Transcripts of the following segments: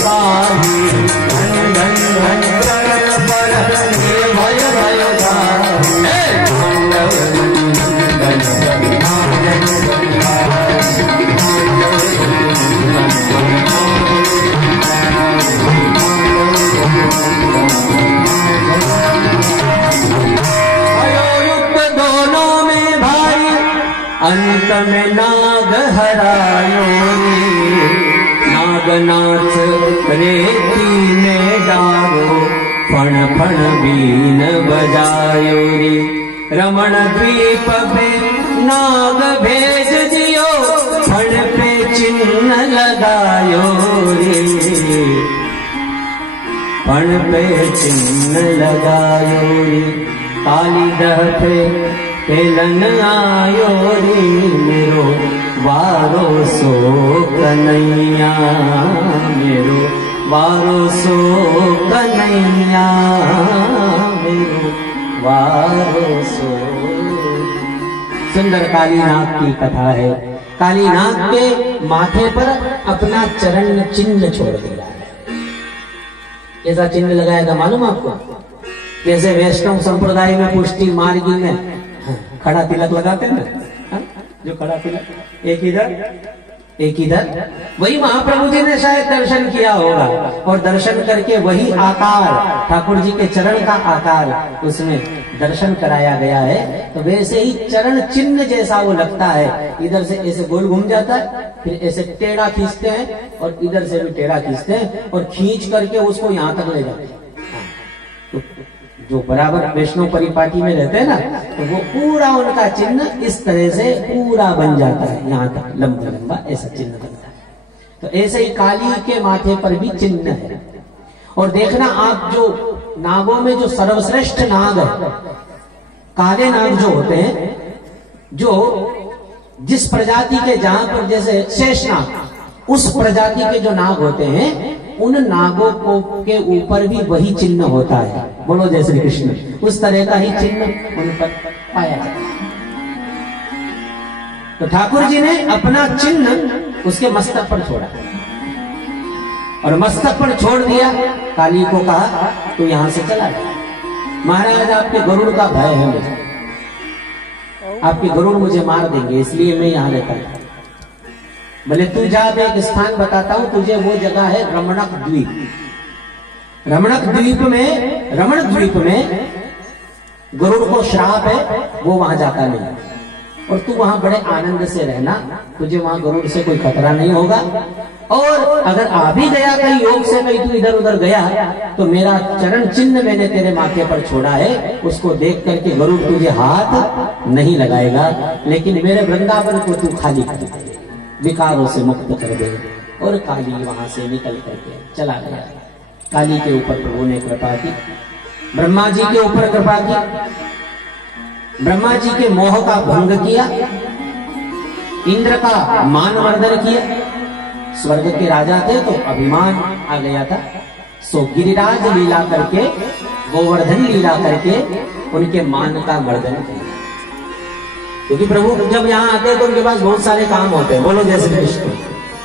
काही, धन धन धन चरण पर निर्भय भय काही। अंत में नाग हरायो रे, नागनाथ रेती में डालो, फण फण बीन बजायो रे। रमण द्वीप पे नाग भेज दियो, फण पे चिन्ह लगायो रे, फण पे चिन्ह लगायो रे। कालीदह पे पेलन आयो रे, मेरो वारो सो कन्हैया, मेरो वारो सो कन्हैया, मेरो वारो सो। सुंदर कालीनाग की कथा है। कालीनाग के माथे पर अपना चरण चिन्ह छोड़ दिया है। कैसा चिन्ह लगाया था मालूम आपको? जैसे वैष्णव संप्रदाय में पुष्टि मार्गी में खड़ा तिलक लगाते हैं ना, जो खड़ा तिलक एक इधर, वही महाप्रभु जी ने शायद दर्शन किया होगा, और दर्शन करके वही आकार ठाकुर जी के चरण का आकार उसमें दर्शन कराया गया है। तो वैसे ही चरण चिन्ह जैसा वो लगता है। इधर से ऐसे गोल घूम जाता है, फिर ऐसे टेढ़ा खींचते हैं, और इधर से भी टेढ़ा खींचते हैं, और खींच करके उसको यहाँ तक ले जाते हैं। जो बराबर वैष्णव परिपाटी में रहते हैं ना, तो वो पूरा उनका चिन्ह इस तरह से पूरा बन जाता है, यहाँ तक लंबा लंबा ऐसा चिन्ह बनता है। तो ऐसे ही काली के माथे पर भी चिन्ह है। और देखना आप, जो नागों में जो सर्वश्रेष्ठ नाग है, काले नाग जो होते हैं, जो जिस प्रजाति के, जहां पर जैसे शेषनाग, उस प्रजाति के जो नाग होते हैं, उन नागों को के ऊपर भी वही चिन्ह होता है। बोलो जय श्री कृष्ण। उस तरह का ही चिन्ह उन पर पाया जाता है। तो ठाकुर जी ने अपना चिन्ह उसके मस्तक पर छोड़ा, और मस्तक पर छोड़ दिया। काली को कहा तू यहां से चला जा। महाराज आपके गरुड़ का भय है मुझे, आपके गरुड़ मुझे मार देंगे, इसलिए मैं यहां रहता हूं। बोले तू जा, मैं एक स्थान बताता हूं तुझे, वो जगह है रमणक द्वीप। रमणक द्वीप में गरुड़ को श्राप है, वो वहां जाता नहीं, और तू वहां बड़े आनंद से रहना, तुझे वहां गरुड़ से कोई खतरा नहीं होगा। और अगर आ भी गया कहीं योग से, कहीं तू इधर उधर गया, तो मेरा चरण चिन्ह मैंने तेरे माथे पर छोड़ा है, उसको देख करके गरुड़ तुझे हाथ नहीं लगाएगा, लेकिन मेरे वृंदावन को तू खाली कर दे, विकारों से मुक्त कर दे। और काली वहां से निकल करके चला गया। काली के ऊपर प्रभु ने कृपा की, ब्रह्मा जी के ऊपर कृपा की, ब्रह्मा जी के मोह का भंग किया, इंद्र का मानवर्धन किया। स्वर्ग के राजा थे तो अभिमान आ गया था, सो गिरिराज लीला करके, गोवर्धन लीला करके उनके मान का वर्धन किया। क्योंकि प्रभु जब यहाँ आते हैं तो उनके पास बहुत सारे काम होते हैं। बोलो जय श्री कृष्ण।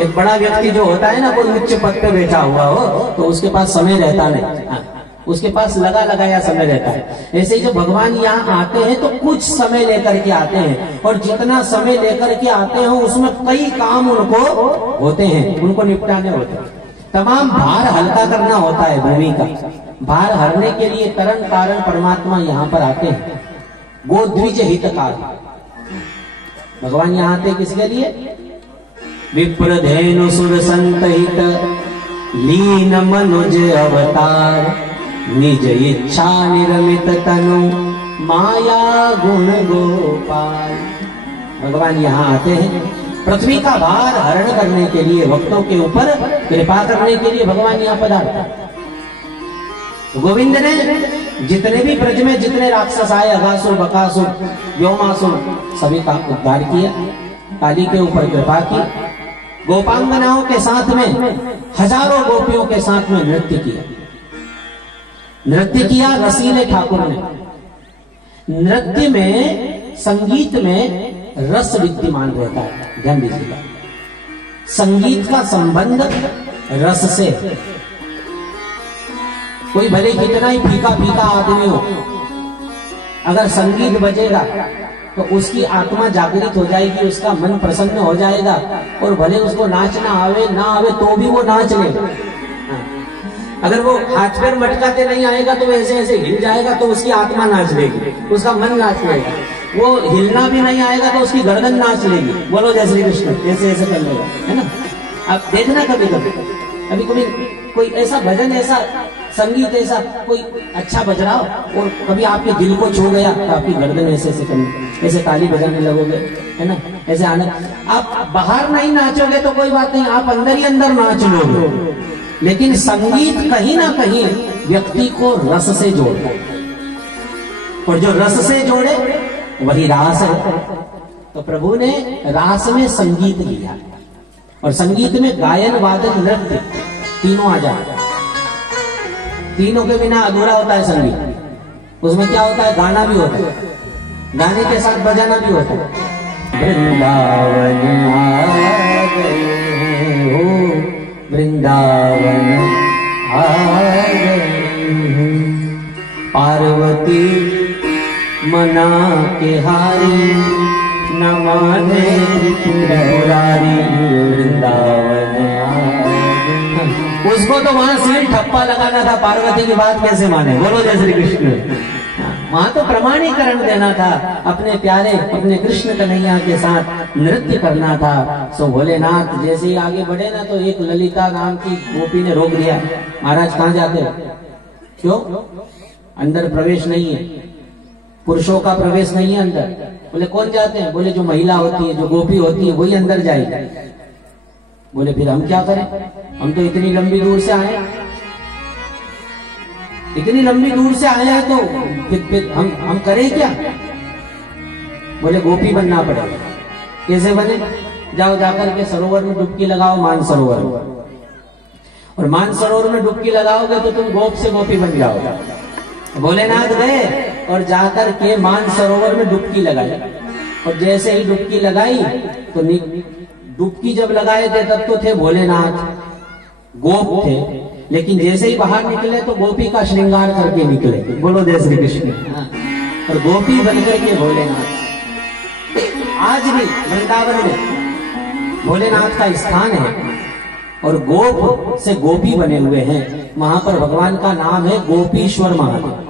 एक बड़ा व्यक्ति जो होता है ना, कोई उच्च पद पे बैठा हुआ हो, तो उसके पास समय रहता नहीं, उसके पास लगा लगाया समय रहता है। ऐसे ही जब भगवान यहाँ आते हैं तो कुछ समय लेकर के आते हैं, और जितना समय लेकर के आते हैं उसमें कई काम उनको होते हैं, उनको निपटाने होते हैं। तमाम भार हल्का करना होता है भूमि का। भार हरने के लिए तरण कारण परमात्मा यहाँ पर आते हैं। गोद्विज हितकार भगवान यहाँ आते किसके लिए? विप्रधेनु सुर संतहित लीन मनुज अवतार, निज इच्छा निर्मित तनु माया गुण गोपाल। भगवान यहाँ आते हैं पृथ्वी का भार हरण करने के लिए, भक्तों के ऊपर कृपा करने के लिए भगवान यहाँ पधारता। गोविंद ने जितने भी ब्रज में जितने राक्षस आए, अघासुर, बकासुर, व्योमासुर, सभी का उद्धार किया, काली के ऊपर कृपा की, गोपांगनाओं के साथ में, हजारों गोपियों के साथ में नृत्य किया। नृत्य किया रसीले ठाकुर ने। नृत्य में, संगीत में रस विद्यमान रहता है, ध्यान दीजिएगा। संगीत का संबंध रस से। कोई भले कितना ही फीका फीका आदमी हो, अगर संगीत बजेगा तो उसकी आत्मा जागृत हो जाएगी, उसका मन प्रसन्न हो जाएगा, और भले उसको नाचना आवे ना आवे तो भी वो नाच लेगा। अगर वो हाथ पैर मटकाते नहीं आएगा तो ऐसे ऐसे हिल जाएगा तो उसकी आत्मा नाच लेगी, उसका मन नाच लेगा। वो हिलना भी नहीं आएगा तो उसकी गर्दन नाच लेगी, बोलो जय श्री कृष्ण, ऐसे ऐसे कर लेगा, है ना। आप देखना कभी कभी कोई ऐसा भजन, ऐसा संगीत, ऐसा कोई अच्छा बज रहा हो और कभी आपके दिल को छू गया तो आपकी गर्दन ऐसे ऐसे करनी, ऐसे ताली बजाने लगोगे, है ना, ऐसे आने। आप बाहर नहीं नाचोगे तो कोई बात नहीं, आप अंदर ही अंदर नाच लोगे। लेकिन संगीत कहीं ना कहीं व्यक्ति को रस से जोड़ता है, और जो रस से जोड़े वही रास है। तो प्रभु ने रास में संगीत लिया, और संगीत में गायन वादन नृत्य तीनों आ जाए। तीनों के बिना अधूरा होता है संगीत। उसमें क्या होता है, गाना भी होता है, गाने के साथ बजाना भी होता है। वृंदावन आ गए हो, वृंदावन आ गए, पार्वती मना के हारी, न माने त्रिपुरारी, वृंदावन आ गए। उसको तो वहां सिर ठप्पा लगाना था, पार्वती की बात कैसे माने, बोलो जय श्री कृष्ण। वहां तो प्रमाणीकरण देना था, अपने प्यारे अपने कृष्ण कन्हैया के साथ नृत्य करना था। सो भोलेनाथ जैसे ही आगे बढ़े ना, तो एक ललिता नाम की गोपी ने रोक दिया, महाराज कहाँ जाते हो, क्यों, अंदर प्रवेश नहीं है, पुरुषों का प्रवेश नहीं है अंदर। बोले कौन जाते हैं, बोले जो महिला होती है, जो गोपी होती है वही अंदर जाएगी। बोले फिर हम क्या करें, हम तो इतनी लंबी दूर से आए, इतनी लंबी दूर से आए हैं, तो फिर हम करें क्या। बोले गोपी बनना पड़ेगा। कैसे बने, जाओ जाकर के सरोवर में डुबकी लगाओ, मानसरोवर, और मानसरोवर में डुबकी लगाओगे तो तुम गोप से गोपी बन जाओगे। भोलेनाथ गए और जाकर के मानसरोवर में डुबकी लगाई, और जैसे ही डुबकी लगाई तो डुबकी जब लगाए थे तब तो थे भोलेनाथ, गोप थे, लेकिन जैसे ही बाहर निकले तो गोपी का श्रृंगार करके निकले, बोलो जय श्री कृष्ण। और गोपी बनकर के भोलेनाथ। आज भी वृंदावन में भोलेनाथ का स्थान है, और गोप से गोपी बने हुए हैं। वहां पर भगवान का नाम है गोपीश्वर महादेव।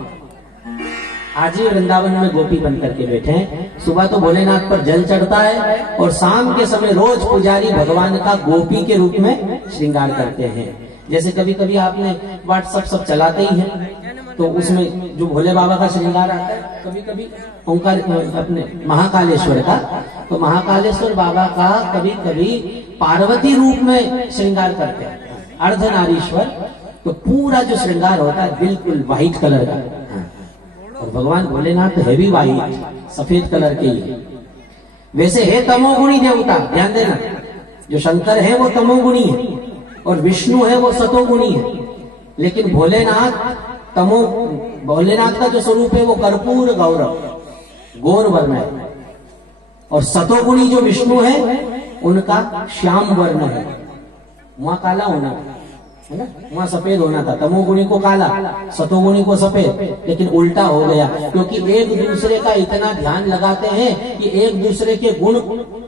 आज ही वृंदावन में गोपी बन करके बैठे हैं। सुबह तो भोलेनाथ पर जल चढ़ता है, और शाम के समय रोज पुजारी भगवान का गोपी के रूप में श्रृंगार करते हैं। जैसे कभी कभी आपने व्हाट्सएप सब चलाते ही हैं, तो उसमें जो भोले बाबा का श्रृंगार आता है, कभी कभी ओंकार अपने महाकालेश्वर का, तो महाकालेश्वर बाबा का कभी कभी पार्वती रूप में श्रृंगार करते हैं, अर्धनारीश्वर। तो पूरा जो श्रृंगार होता है बिल्कुल व्हाइट कलर का, और भगवान भोलेनाथ है भी व्हाइट, सफेद कलर के ही। वैसे है तमोगुणी देवता, ध्यान देना, जो शंकर है वो तमोगुणी है, और विष्णु है वो सतोगुणी है। लेकिन भोलेनाथ का जो स्वरूप है वो कर्पूर गौरव, गौर वर्ण है, और सतोगुणी जो विष्णु है उनका श्याम वर्ण है। वहां काला होना है ना, वहां सफेद होना था, तमोगुणी को काला, सतोगुणी को सफेद, लेकिन उल्टा हो गया, क्योंकि एक दूसरे का इतना ध्यान लगाते हैं कि एक दूसरे के गुण,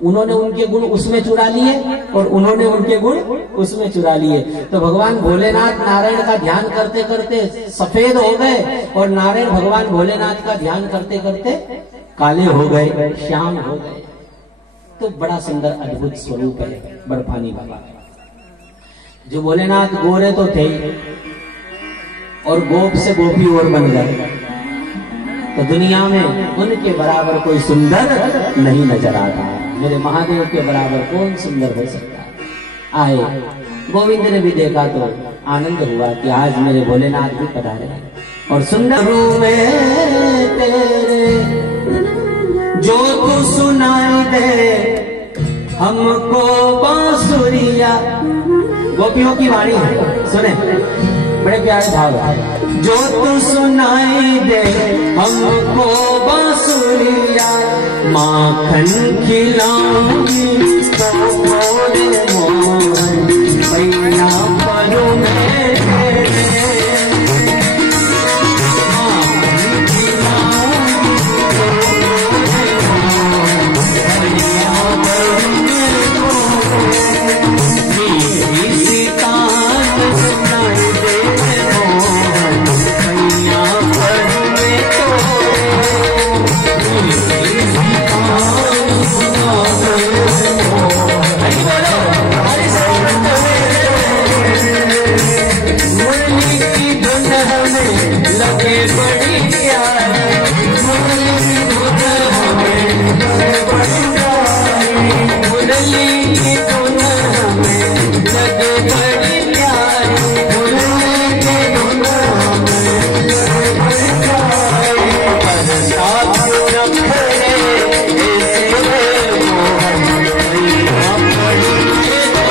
उन्होंने उनके गुण उसमें चुरा लिए और उन्होंने उनके गुण उसमें चुरा लिए। तो भगवान भोलेनाथ नारायण का ध्यान करते करते सफेद हो गए, और नारायण भगवान भोलेनाथ का ध्यान करते करते काले हो गए, श्याम हो गए। तो बड़ा सुंदर अद्भुत स्वरूप है बर्फानी बाबा। जो भोलेनाथ गोरे तो थे, और गोप से गोपी और बन गए, तो दुनिया में उनके बराबर कोई सुंदर नहीं नजर आता। मेरे महादेव के बराबर कौन सुंदर हो सकता है। आए गोविंद ने भी देखा तो आनंद हुआ कि आज मेरे भोलेनाथ भी पधारे, और सुंदर रूप में तेरे जो तू सुनाई दे हमको बांसुरिया। गोपियों की वाणी है, सुने, बड़े प्यारे भाव है। जो तू सुनाई दे हमको बांसुरिया, माखन खिलाऊंगी तो मोरे मोहन भैया। में लगे बड़ी प्यारी, मुरली धुन में लगे बड़ी प्यारी, मुरली की धुन में लगे बड़ी प्यारी, मुरली की धुन में लगे बड़ी प्यारी। बरसात नखरे ऐसे मोहन मैया पड़ी, बरसात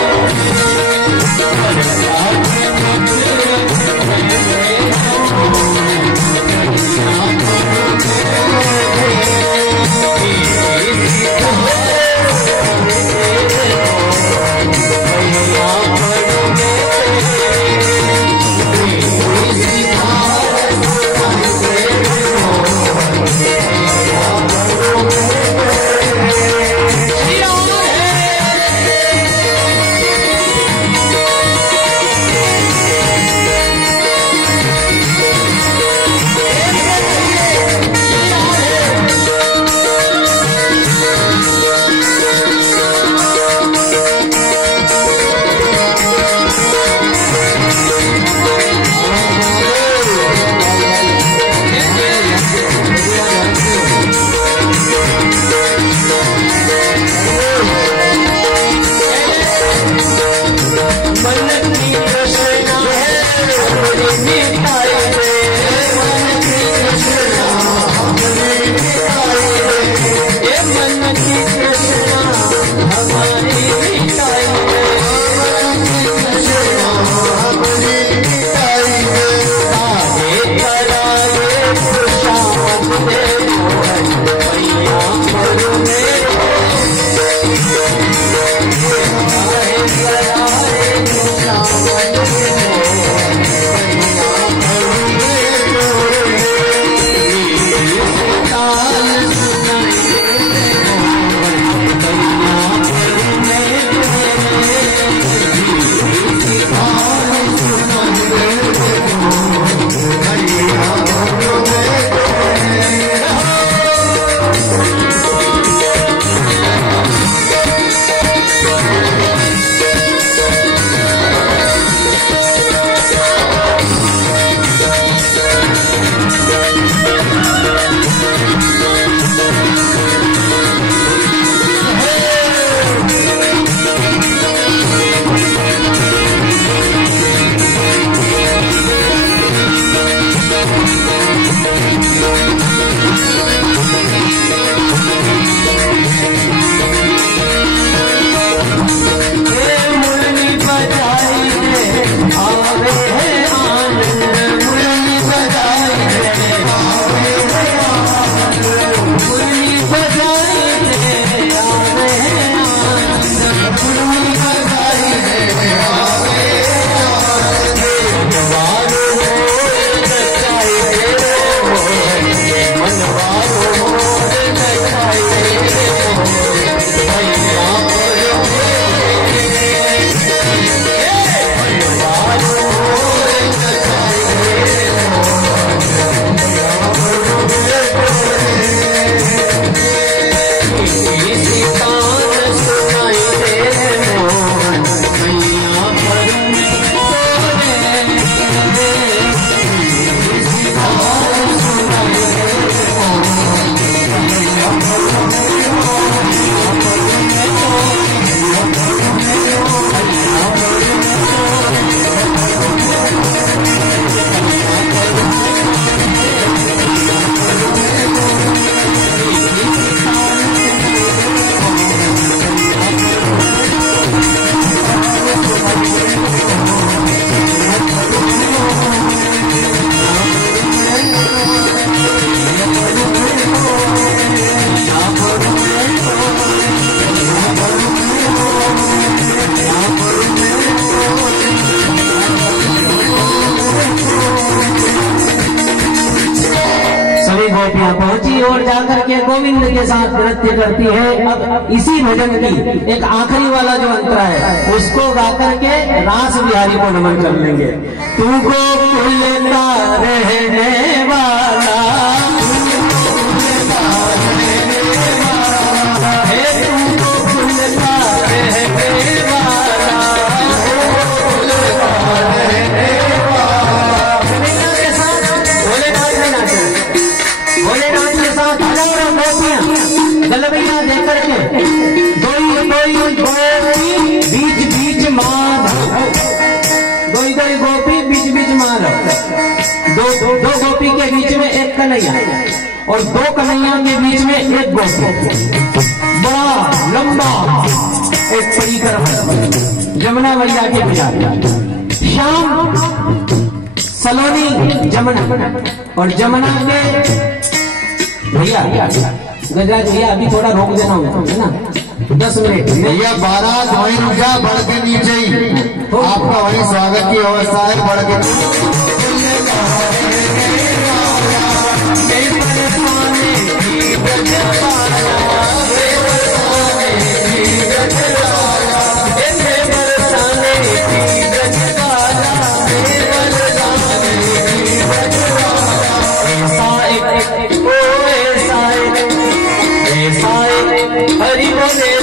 गोपियां पहुंची और जाकर के गोविंद के साथ नृत्य करती है। अब इसी भजन की एक आखिरी वाला जो अंतरा है उसको गाकर के रास बिहारी को नमन कर लेंगे। तुमको खुलता रहने वाला के साथ कोई कोई गोपी बीच बीच मार, दो गोपी के बीच में एक कन्हैया और दो कन्हैया के बीच में एक गोपी, बड़ा लंबा एक परिक्रम जमुना मैया के पूजा। शाम सलोनी जमुना और जमुना के भैया गजराज भैया अभी थोड़ा रोक देना होगा है ना, 10 मिनट भैया। बारात वहीं रुक जा, बढ़ के नीचे ही आपका वहीं स्वागत की व्यवस्था है, बढ़ के हरि बोले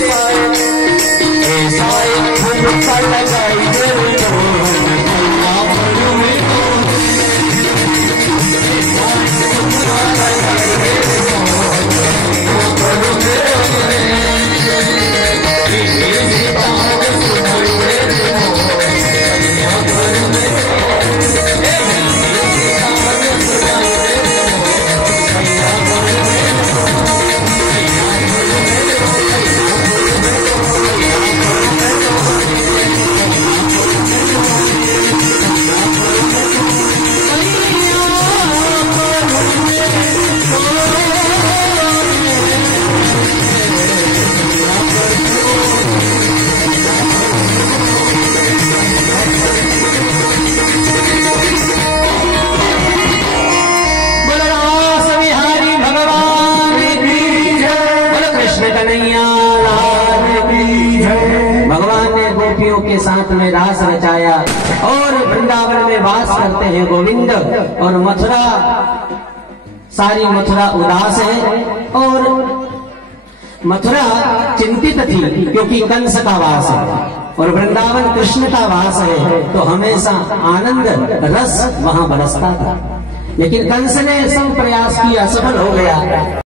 के साथ में रास रचाया और वृंदावन में वास करते हैं गोविंद। और मथुरा, सारी मथुरा उदास है और मथुरा चिंतित थी क्योंकि कंस का वास है और वृंदावन कृष्ण का वास है, तो हमेशा आनंद रस वहां बरसता था। लेकिन कंस ने सब प्रयास किया, सफल हो गया।